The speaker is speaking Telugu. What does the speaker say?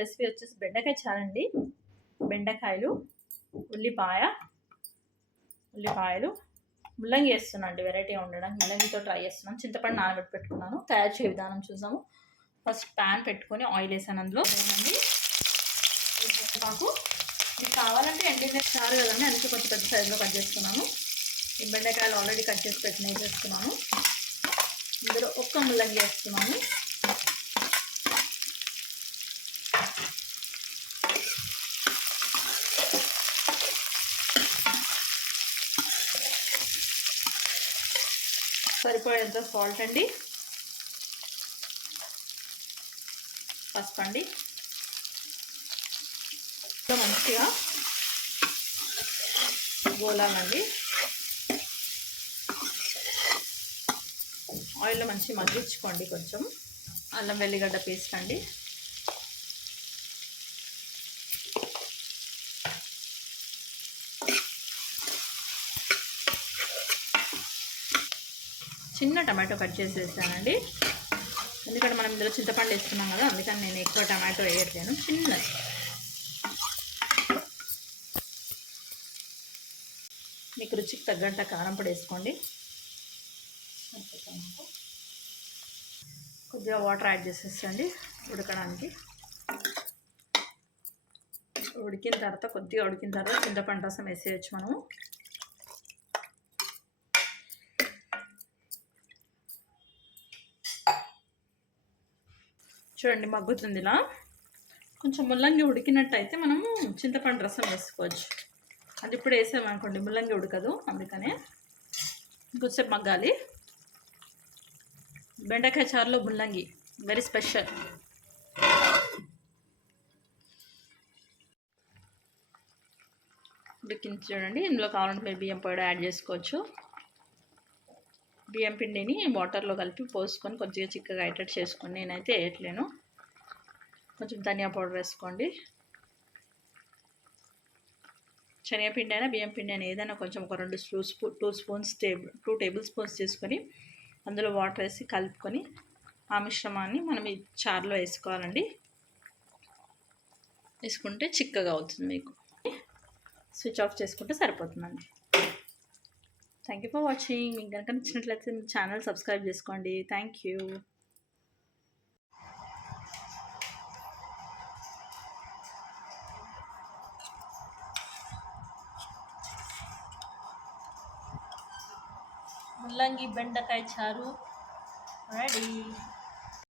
రెసిపీ వచ్చేసి బెండకాయ చారండి. బెండకాయలు, ఉల్లిపాయలు, ముల్లంగి వేస్తున్నాను. వెరైటీగా ఉండడానికి ముల్లంగితో ట్రై చేస్తున్నాను. చింతపండు నానబెట్టి పెట్టుకున్నాను. తయారు చేయ విధానం చూసాము. ఫస్ట్ ప్యాన్ పెట్టుకొని ఆయిల్ వేసాను. అందులో మాకు మీకు కావాలంటే ఎండిన చారు కదండి, అందుకే కొంచెం పెద్ద సైజులో కట్ చేసుకున్నాను. ఈ బెండకాయలు ఆల్రెడీ కట్ చేసి పెట్టిన వేసేస్తున్నాను. ఇందులో ఒక్క ముల్లంగి వేస్తున్నాను. సరిపోయేంత సాల్ట్ అండి, పసుపు అండి. మంచిగా గోలాలండి. ఆయిల్లో మంచిగా మగ్గించుకోండి. కొంచెం అల్లం వెల్లిగడ్డ పేస్ట్ అండి, చిన్న టమాటో కట్ చేసి వేసానండి. ఎందుకంటే మనం ఇందులో చింతపండు వేస్తున్నాం కదా, అందుకని నేను ఎక్కువ టమాటో వేయట్లేను. చిన్న మీకు రుచికి తగ్గంత కారం పొడి వేసుకోండి. కొద్దిగా వాటర్ యాడ్ చేసేసండి ఉడకడానికి. ఉడికిన తర్వాత చింతపండు రసం వేసేయచ్చు మనము. చూడండి మగ్గుతుంది ఇలా. కొంచెం ముల్లంగి ఉడికినట్టయితే మనము చింతపండు రసం వేసుకోవచ్చు. అది ఇప్పుడు వేసామనుకోండి ముల్లంగి ఉడకదు, అందుకనే ఇంకొంచెం మగ్గాలి. బెండకాయ చారులో ముల్లంగి వెరీ స్పెషల్. ఉడికించి చూడండి. ఇందులో కావాలంటే మీరు బియ్యం పొడి యాడ్ చేసుకోవచ్చు. బియ్యం పిండిని వాటర్లో కలిపి పోసుకొని కొద్దిగా చిక్కగా అయ్యేటట్టు చేసుకోండి. నేనైతే వేయట్లేను. కొంచెం ధనియా పౌడర్ వేసుకోండి. శనగపిండి అయినా బియ్యం పిండి అయినా ఏదైనా కొంచెం ఒక 2 టేబుల్ స్పూన్స్ తీసుకొని అందులో వాటర్ వేసి కలుపుకొని ఆ మిశ్రమాన్ని మనం ఈ చారులో వేసుకోవాలండి. వేసుకుంటే చిక్కగా అవుతుంది. మీకు స్విచ్ ఆఫ్ చేసుకుంటే సరిపోతుందండి. Thank you for watching. మీకు కనుక నచ్చినట్లయితే ఛానల్ సబ్స్క్రైబ్ చేసుకోండి. Thank you. ముల్లంగి బెండకాయ చారు రెడీ.